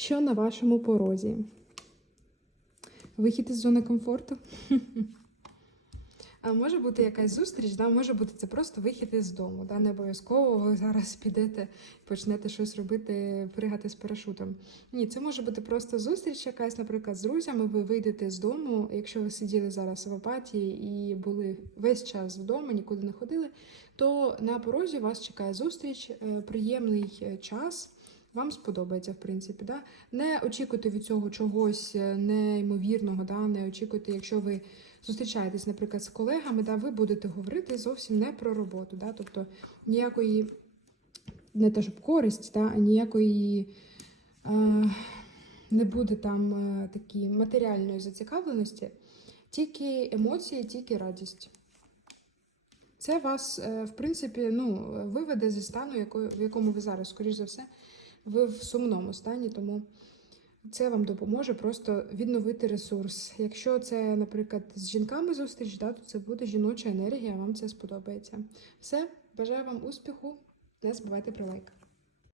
Що на вашому порозі? Вихід із зони комфорту? А може бути якась зустріч, да? може бути це просто вихід із дому. Да? Не обов'язково ви зараз підете почнете щось робити, пригати з парашутом. Ні, це може бути просто зустріч, якась, наприклад, з друзями. Ви вийдете з дому. Якщо ви сиділи зараз в апатії і були весь час вдома, нікуди не ходили, то на порозі вас чекає зустріч, е, приємний е, час. Вам сподобається, в принципі, да? не очікуйте від цього чогось е, неймовірного, да? не очікуйте, якщо ви зустрічаєтесь, наприклад, з колегами, да, ви будете говорити зовсім не про роботу. Да? Тобто ніякої, не те, щоб користь, да? а ніякої е, не буде там е, такі матеріальної зацікавленості, тільки емоції, тільки радість. Це вас, в принципі, ну, виведе зі стану, в якому ви зараз, скоріш за все, ви в сумному стані, тому це вам допоможе просто відновити ресурс. Якщо це, наприклад, з жінками зустріч, да, то це буде жіноча енергія, вам це сподобається. Все, бажаю вам успіху, не забувайте про лайк.